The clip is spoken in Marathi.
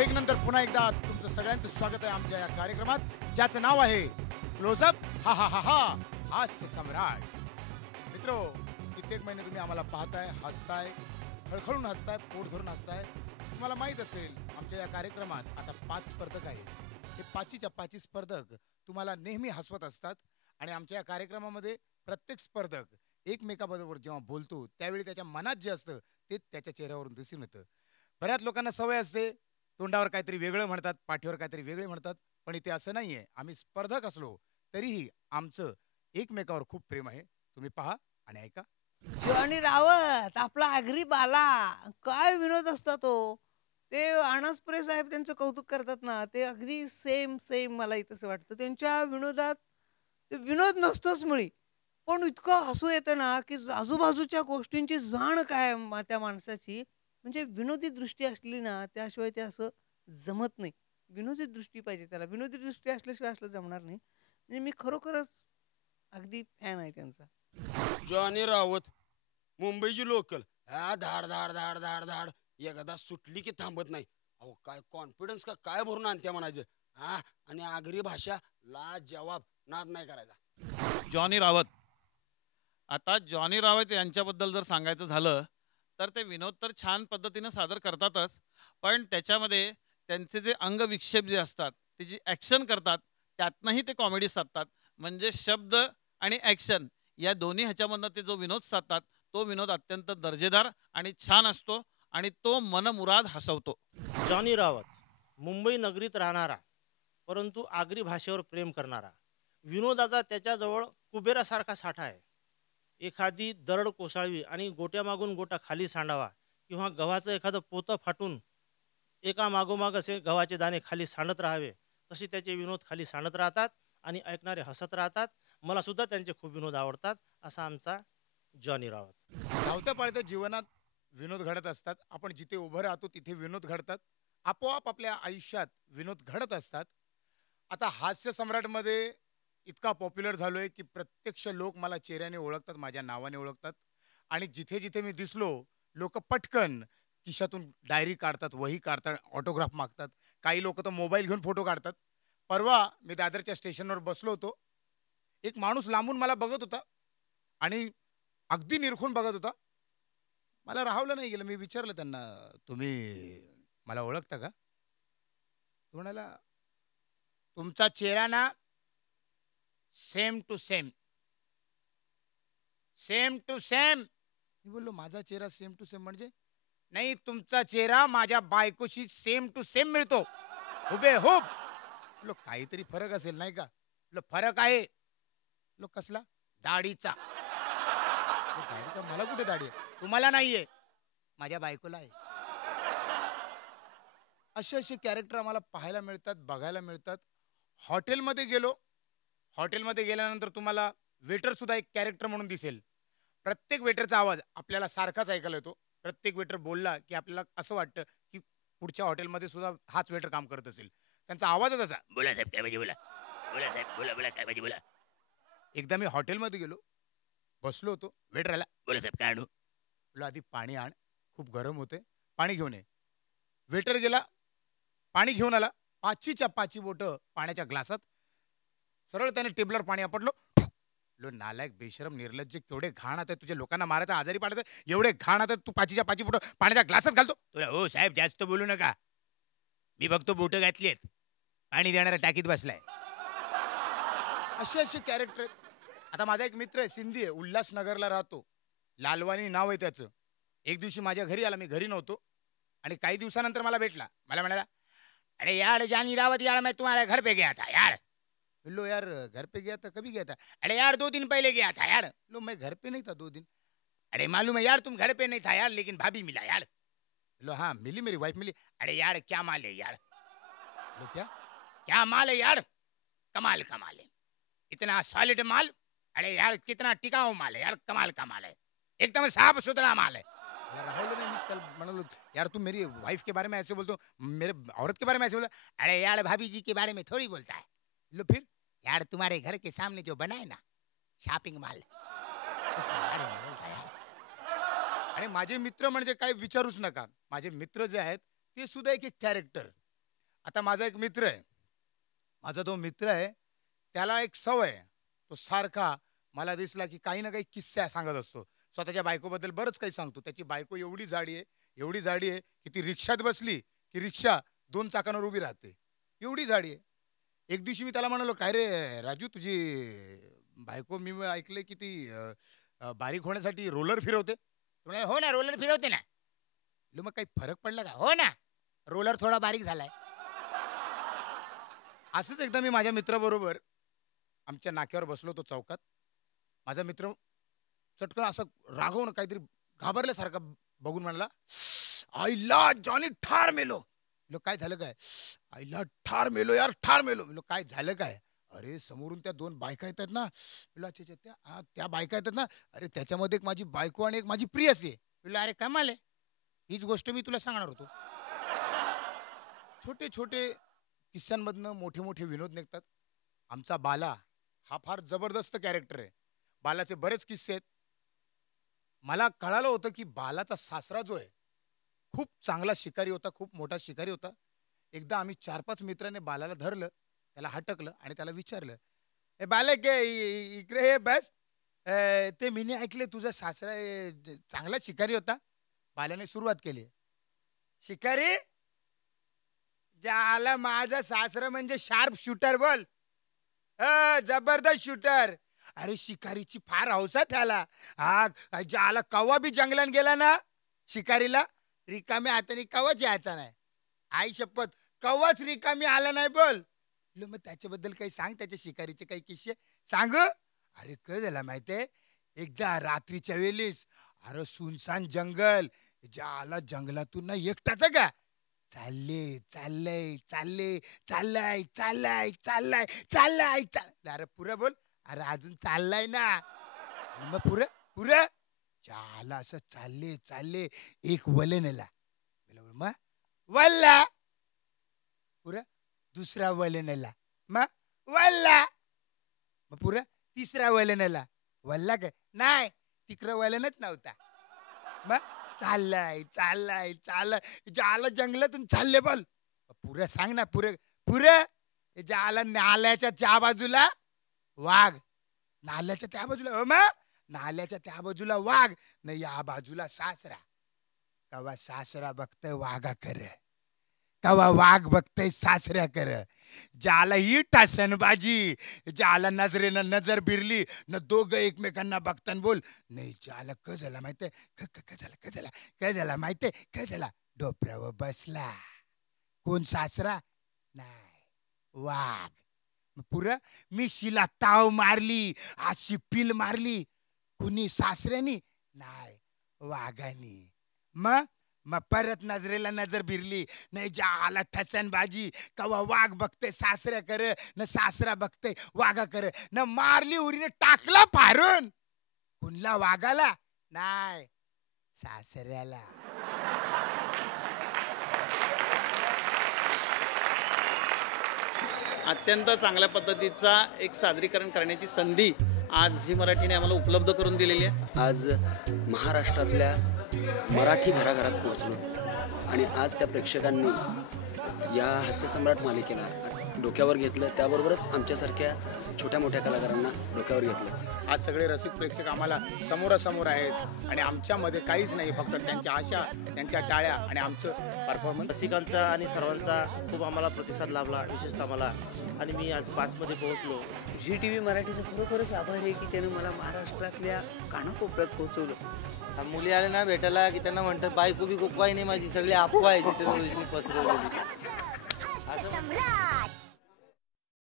ब्रेक नंतर पुन्हा एकदा तुमचं सगळ्यांचं स्वागत आहे आमच्या या कार्यक्रमात, ज्याचं नाव आहे क्लोजअप हा हा हा हा हास्य सम्राट. मित्रो, कित्येक महिने तुम्ही आम्हाला पाहताय, हसताय, खळखळून हसताय, पोट धरून हसताय. तुम्हाला माहीत असेल आमच्या या कार्यक्रमात आता 5 स्पर्धक आहेत. हे 5च्या 5 स्पर्धक तुम्हाला नेहमी हसवत असतात आणि आमच्या या कार्यक्रमामध्ये प्रत्येक स्पर्धक एकमेकाबरोबर जेव्हा बोलतो त्यावेळी त्याच्या मनात जे असतं ते त्याच्या चेहऱ्यावरून दिसून येतं. बऱ्याच लोकांना सवय असते, तोंडावर काहीतरी वेगळं म्हणतात, पाठीवर काहीतरी वेगळे म्हणतात, पण इथे असं नाही आहे. आम्ही स्पर्धक असलो तरीही आमचं एकमेकावर खूप प्रेम आहे. तुम्ही पहा आणि ऐका. जॉनी रावत आपला आगरी बाला, काय विनोद असता तो. ते अनासपुरे साहेब त्यांचं कौतुक करतात ना, ते अगदी सेम सेम मलाही तसं वाटतं. त्यांच्या विनोदात ते विनोद नसतोच मुळी, पण इतकं हसू येतं ना की आजूबाजूच्या गोष्टींची जाण काय त्या माणसाची. म्हणजे विनोदी दृष्टी असली ना त्याशिवाय ते असं जमत नाही. विनोदी दृष्टी पाहिजे त्याला, विनोदी दृष्टी असल्याशिवाय असलं जमणार नाही. म्हणजे मी खरोखरच अगदी फॅन आहे त्यांचा. जॉनी रावत, मुंबईची लोकल, हा धाड धाड धाड धाड धाड, एकदा सुटली की थांबत नाही. अहो काय कॉन्फिडन्स का काय भरून आणत्या म्हणायचं. हा, आणि आगरी भाषा ला जवाब, नाद नाही करायचा. जॉनी रावत. आता जॉनी रावत यांच्याबद्दल जर सांगायचं झालं तर ते विनोद तर छान पद्धतीनं सादर करतातच, पण त्याच्यामध्ये त्यांचे जे अंगविक्षेप जे असतात, ते जी ॲक्शन करतात, त्यातनंही ते कॉमेडी साधतात. म्हणजे शब्द आणि ॲक्शन या दोन्ही ह्याच्यामधनं ते जो विनोद साधतात तो विनोद अत्यंत दर्जेदार आणि छान असतो आणि तो मनमुराद हसवतो. जॉनी रावत, मुंबई नगरीत राहणारा परंतु आगरी भाषेवर प्रेम करणारा. विनोदाचा त्याच्याजवळ कुबेरासारखा साठा आहे. एखादी दरड कोसळवी आणि गोट्यामागून गोटा खाली सांडावा, किंवा गव्हाचं एखादं पोतं फाटून एका मागोमाग असे गव्हाचे दाणे खाली सांडत राहावे, तसे त्याचे विनोद खाली सांडत राहतात आणि ऐकणारे हसत राहतात. मला सुद्धा त्यांचे खूप विनोद आवडतात. असा आमचा जॉनी रावत. धावत्या पाळत्या जीवनात विनोद घडत असतात. आपण जिथे उभं राहतो तिथे विनोद घडतात. आपोआप आपल्या आयुष्यात विनोद घडत असतात. आता हास्य सम्राटमध्ये इतका पॉप्युलर झालोय की प्रत्यक्ष लोक मला चेहऱ्याने ओळखतात, माझ्या नावाने ओळखतात. आणि जिथे जिथे मी दिसलो लोक पटकन खिशातून डायरी काढतात, वही काढतात, ऑटोग्राफ मागतात. काही लोक तर मोबाईल घेऊन फोटो काढतात. परवा मी दादरच्या स्टेशनवर बसलो होतो. एक माणूस लांबून मला बघत होता आणि अगदी निरखून बघत होता. मला राहवलं नाही गेलं. मी विचारलं त्यांना, तुम्ही मला ओळखता का? तो म्हणाला, तुमचा चेहरा ना same to same, same to same. मी बोललो, माझा चेहरा सेम टू सेम म्हणजे? नाही, तुमचा चेहरा माझ्या बायकोशी सेम टू सेम मिळतो, हुबेहूब. लो काहीतरी फरक असेल नाही का? लो फरक आहे. लो कसला? दाढीचा. दाढीचा? मला कुठे दाढी आहे? तुम्हाला नाहीये, माझ्या बायकोला आहे. असे असे कॅरेक्टर आम्हाला पाहायला मिळतात, बघायला मिळतात. हॉटेलमध्ये गेलो, हॉटेलमध्ये गेल्यानंतर तुम्हाला वेटर सुद्धा एक कॅरेक्टर म्हणून दिसेल. प्रत्येक वेटरचा आवाज आपल्याला सारखाच ऐकायला येतो. प्रत्येक वेटर बोलला की आपल्याला असं वाटतं की पुढच्या हॉटेलमध्ये सुद्धा हाच वेटर काम करत असेल. त्यांचा आवाजच असा, बोला साहेब काय पाहिजे बोला, बोला साहेब बोला बोला काय पाहिजे बोला. एकदा मी हॉटेलमध्ये गेलो, बसलो होतो. वेटर आला, बोला साहेब काय आणू? बोला आधी पाणी आण, खूप गरम होते, पाणी घेऊन ये. वेटर गेला, पाणी घेऊन आला. 5च्या 5 बोटं पाण्याच्या ग्लासात, सरळ त्याने टेबलवर पाणी आपटलो. लो नालायक, बेशरम, निर्लज्ज, केवढे घाण आता तुझ्या लोकांना मारायचं, आजारी पाडायचं, एवढे घाण आता तू 5च्या 5 बोटं पाण्याच्या ग्लासात घालतो. तुला हो साहेब जास्त बोलू नका, मी बघतो बोटं घातली आहेत, पाणी देणाऱ्या टाकीत बसलाय. असे असे कॅरेक्टर आहेत. आता माझा एक मित्र आहे, सिंधी आहे, उल्हासनगरला राहतो, लालवानी नाव आहे त्याचं. एक दिवशी माझ्या घरी आला, मी घरी नव्हतो, आणि काही दिवसानंतर मला भेटला. मला म्हणाला, अरे यार जॉनी रावत यार, मैं तुम्हारे घर पे गया था यार. लो यार घर पे गया था, कभी गया था? अरे यार 2 दिन पहले गया था यार. लो मैं घर पे नहीं था 2 दिन. अरे मालूम है यार तुम घर पे नहीं था यार, लेकिन भाभी मिला यार. लो हाँ मिली, मेरी वाइफ मिली. अरे यार क्या माल है यार. लो क्या क्या माल है यार? कमाल का माल है, इतना सॉलिड माल. अरे यार कितना टिकाऊ माल है यार, कमाल का माल है, एकदम साफ सुथरा माल है. राहुल ने कल म्हणालो, यार तुम मेरी वाइफ के बारे में ऐसे बोलते हो, मेरे औरत के बारे में ऐसे बोलते. अरे यार भाभी जी के बारे में थोड़ी बोलता है. लो फिर, यार तुम्हारे घर के सामने जो बना है ना शॉपिंग मॉल, उसके बारे में बोलता है. आणि माझे मित्र म्हणजे काय विचारूच नका. माझे मित्र जे आहेत ते सुद्धा एक एक कॅरेक्टर. आता माझा एक मित्र आहे, माझा तो मित्र आहे, त्याला एक सवय आहे, तो सारखा मला दिसला की काही ना काही किस्सा सांगत असतो. स्वतःच्या बायकोबद्दल बरंच काही सांगतो. त्याची बायको एवढी जाडी आहे, एवढी जाडी आहे की ती रिक्षात बसली की रिक्षा 2 चाकांवर उभी राहते, एवढी जाडी आहे. एक दिवशी मी त्याला म्हणालो, काय रे राजू, तुझी बायको मी ऐकले की ती बारीक होण्यासाठी रोलर फिरवते. तो म्हणाला, हो ना रोलर फिरवते ना. मग काही फरक पडला का? हो ना, रोलर थोडा बारीक झालाय. असंच एकदा मी माझ्या मित्राबरोबर आमच्या नाक्यावर बसलो होतो चौकात. माझा मित्र चटकन असं रागवून काहीतरी घाबरल्यासारखा बघून म्हणाला, आईला जॉनी ठार मेलो. काय झालं काय? आईला ठार मेलो यार, ठार मेलो. काय झालं काय? अरे समोरून त्या 2 बायका येतात ना, त्या बायका येतात ना, अरे त्याच्यामध्ये एक माझी बायको आणि एक माझी प्रियसी आहे. अरे कमाल आहे, हीच गोष्ट मी तुला सांगणार होतो. छोटे छोटे किस्स्यांमधनं मोठे मोठे विनोद निघतात. आमचा बाला हा फार जबरदस्त कॅरेक्टर आहे. बालाचे बरेच किस्से आहेत. मला कळालं होतं की बालाचा सासरा जो आहे खूप चांगला शिकारी होता, खूप मोठा शिकारी होता. एकदा आम्ही 4-5 मित्रांनी बालाला धरलं, त्याला हटकलं आणि त्याला विचारलं, ए बालक इकडे हे बस, ते मी ऐकले तुझा सासरा चांगला शिकारी होता. बाल्याने सुरुवात केली, शिकारी ज्याला माझा सासरा म्हणजे शार्प शूटर बोल, जबरदस्त शूटर. अरे शिकारीची फार हौस आहे त्याला. हा ज्याला कवा बी जंगलात गेला ना शिकारीला, रिकाम्या हाताने कवाच यायचा नाही. आई शपथ कवाच रिकामी आला नाही बोल. मग त्याच्याबद्दल काही सांग, त्याच्या शिकारीचे काही किस्से सांग. अरे काय झाला माहितीये, एकदा रात्रीच्या वेळेस अरे सुनसान जंगल, ज्याला जंगलातून ना एकटाच का चालले चाललंय चालले चाललाय चाललाय चाललाय चाललाय चाललाय. अरे पुरं बोल. अरे अजून चाललाय ना. मग पुरं पुरं चाला असं चालले चालले एक वले नेला. मग वल्ला पुरं दुसरा वले नेला. मग वल्ला. मग पुरं तिसरा वले नेला. वल्ला काय नाही, तिकडं वलनच नव्हता. मग चाललाय चाललाय चाललाय, ज्याला जंगलातून चालले बोल. पुरं सांग ना, पुरं पुरं. ज्याला नाल्याच्या त्या बाजूला वाघ, नाल्याच्या त्या बाजूला मग नाल्याच्या त्या बाजूला वाघ न या बाजूला सासरा. कवा सासरा बघतय वाघा कर, कवा वाघ बघतय सासऱ्या कर. ज्याला ही टासनबाजी, ज्याला नजरेनं नजर बिरली न दोघं एकमेकांना बघताना बोल. नाही ज्याला क झाला माहितीये, काय झाला माहितीये, काय झाला, डोपऱ्यावर बसला. कोण सासरा नाही वाघ. पुरं मिशीला ताव मारली, अशी पिल मारली, कुणी सासऱ्यानी नाही वाघानी. मग परत नजरेला नजर बिरली, नाही ज्याला ठसनबाजी, कवा वाघ बघते सासऱ्या कर न सासरा बघते वाघा कर न मारली उरीने टाकला फारून. कुणला वाघाला नाही सासऱ्याला. अत्यंत चांगल्या पद्धतीचा एक सादरीकरण करण्याची संधी आज झी मराठीने आम्हाला उपलब्ध करून दिलेली आहे. आज महाराष्ट्रातल्या मराठी घराघरात पोहोचलो आणि आज त्या प्रेक्षकांनी या हास्यसम्राट मालिकेला डोक्यावर घेतलं. त्याबरोबरच आमच्यासारख्या छोट्या मोठ्या कलाकारांना डोक्यावर घेतलं. आज सगळे रसिक प्रेक्षक आम्हाला समोरासमोर आहेत आणि आमच्यामध्ये काहीच नाही, फक्त त्यांच्या आशा, त्यांच्या टाळ्या आणि आमचं परफॉर्मन्स. रसिकांचा आणि सर्वांचा खूप आम्हाला प्रतिसाद लाभला, विशेषतः मला. आणि मी आज 5 मध्ये पोहोचलो. झी टी व्ही मराठीचं खरोखरच आभार आहे की त्यानं मला महाराष्ट्रातल्या कानाकोपऱ्यात पोहोचवलं. मुली आले ना भेटायला की त्यांना म्हणतात बायको बी खूप काही नाही, माझी सगळी अफवा आहे तिथे पसरवलेली.